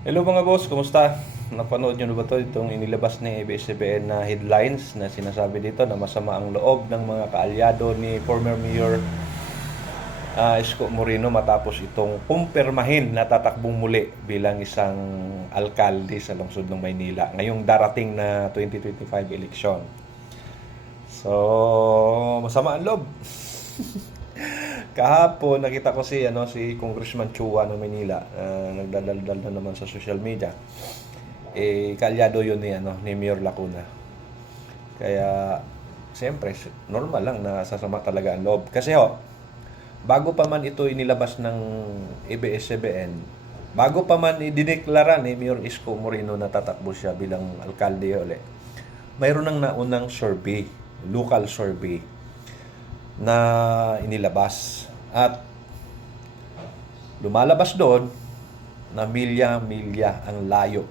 Hello mga boss, kumusta? Napanood nyo na ba ito? Itong inilabas ni ABS-CBN na headlines na sinasabi dito na masama ang loob ng mga kaalyado ni former Mayor ah, Isko Moreno matapos itong pumpirmahin na tatakbong muli bilang isang alkalde sa lungsod ng Maynila ngayong darating na 2025 election. So, masama ang loob. Kahapon nakita ko si ano si Congressman Chua ng Manila uh, nagdadaldal na naman sa social media. Eh kalyado 'yun ni ano ni Mayor Lacuna. Kaya siyempre normal lang na sasama talaga ang loob. Kasi ho, bago pa man ito inilabas ng ABS-CBN, bago pa man idineklara ni Mayor Isko Moreno na tatakbo siya bilang alkalde ulit, mayroon nang naunang survey, local survey na inilabas. At lumalabas doon na milya-milya ang layo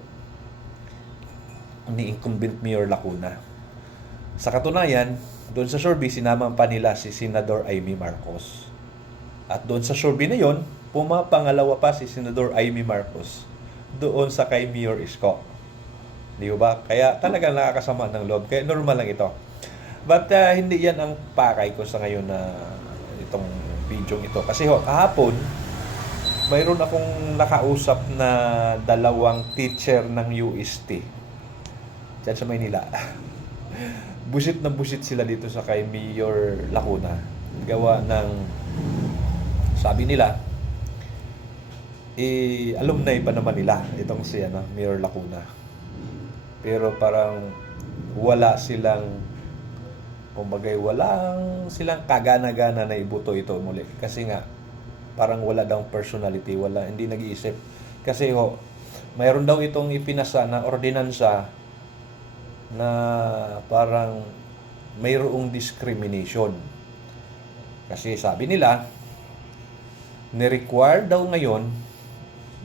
ni incumbent Mayor Lacuna. Sa katunayan, doon sa survey, sinama pa nila si Senador Amy Marcos. At doon sa survey na yon, pumapangalawa pa si Senador Amy Marcos doon sa kay Mayor Isko. Di ba? Kaya talagang nakakasama ng loob. Kaya normal lang ito. But uh, hindi yan ang pakay ko sa ngayon na itong video ito. Kasi ho, kahapon, mayroon akong nakausap na dalawang teacher ng UST. Diyan sa Maynila. busit na busit sila dito sa kay Mayor Lacuna. Gawa ng, sabi nila, eh, alumni pa naman nila itong si ano, Mayor Lacuna. Pero parang wala silang kumbagay walang silang kagana-gana na ibuto ito muli. Kasi nga parang wala daw personality wala hindi nag-iisip. Kasi ho mayroon daw itong ipinasa na ordinansa na parang mayroong discrimination. Kasi sabi nila ni-require daw ngayon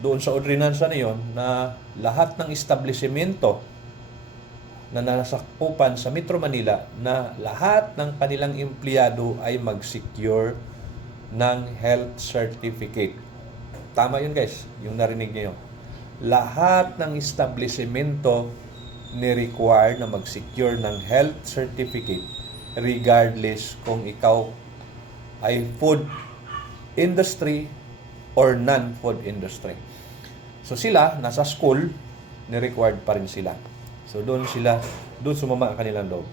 doon sa ordinansa na yon na lahat ng establishmento na nasakupan sa Metro Manila na lahat ng kanilang empleyado ay mag-secure ng health certificate. Tama yun guys, yung narinig niyo. Lahat ng establishmento ni-require na mag-secure ng health certificate regardless kung ikaw ay food industry or non-food industry. So sila, nasa school, ni-required pa rin sila. So doon sila, doon sumama ang kanilang loob.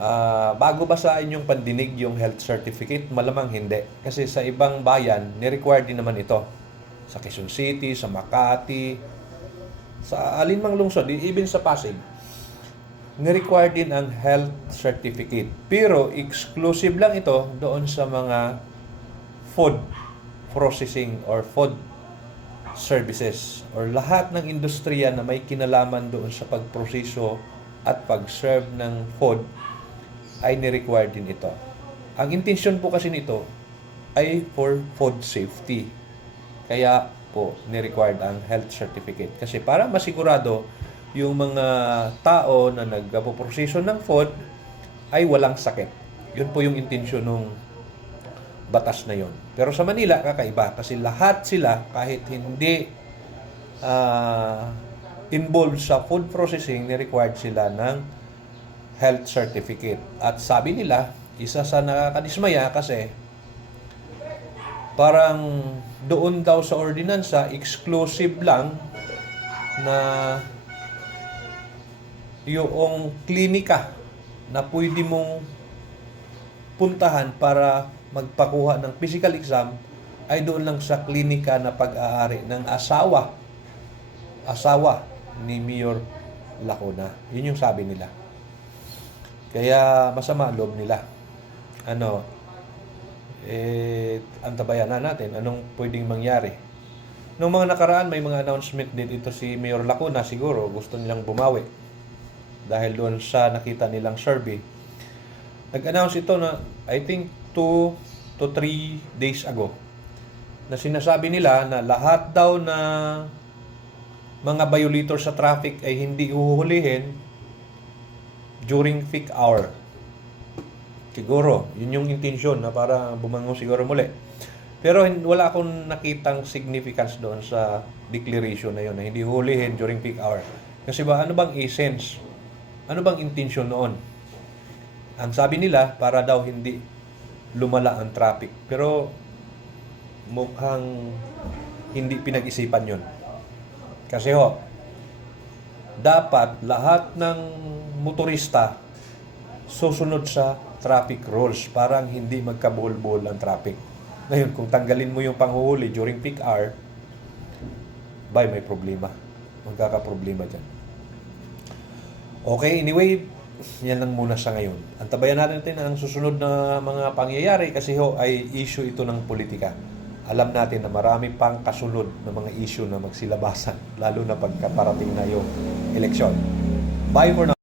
Ah, bago ba sa inyong pandinig yung health certificate? Malamang hindi. Kasi sa ibang bayan, ni-require din naman ito. Sa Quezon City, sa Makati, sa alinmang lungsod, even sa Pasig. Ni-require din ang health certificate. Pero exclusive lang ito doon sa mga food processing or food services or lahat ng industriya na may kinalaman doon sa pagproseso at pag-serve ng food ay ni-require din ito. Ang intention po kasi nito ay for food safety. Kaya po ni-required ang health certificate. Kasi para masigurado yung mga tao na nagpo-proseso ng food ay walang sakit. Yun po yung intention ng batas na yon. Pero sa Manila, kakaiba. Kasi lahat sila, kahit hindi ah, involved sa food processing, ni-required sila ng health certificate. At sabi nila, isa sa nakakadismaya kasi parang doon daw sa ordinansa, exclusive lang na yung klinika na pwede mong puntahan para magpakuha ng physical exam ay doon lang sa klinika na pag-aari ng asawa asawa ni Mayor Lacuna. Yun yung sabi nila. Kaya masama loob nila. Ano, eh, antabayan na natin anong pwedeng mangyari. Noong mga nakaraan, may mga announcement din ito si Mayor Lacuna siguro gusto nilang bumawi dahil doon sa nakita nilang survey. Nag-announce ito na I think 2 to 3 days ago na sinasabi nila na lahat daw na mga violator sa traffic ay hindi uhuhulihin during peak hour. Siguro, yun yung intensyon na para bumangon siguro muli. Pero wala akong nakitang significance doon sa declaration na yun na hindi hulihin during peak hour. Kasi ba, ano bang essence? Ano bang intention noon? Ang sabi nila, para daw hindi lumala ang traffic. Pero mukhang hindi pinag-isipan yun. Kasi ho, dapat lahat ng motorista susunod sa traffic rules parang hindi magkabol-bol ang traffic. Ngayon, kung tanggalin mo yung panghuhuli during peak hour, bay, may problema. Magkakaproblema dyan. Okay, anyway, yan lang muna sa ngayon. Antabayan natin ang susunod na mga pangyayari kasi ho ay issue ito ng politika. Alam natin na marami pang kasunod na mga issue na magsilabasan, lalo na pagkaparating na yung eleksyon. Bye for now.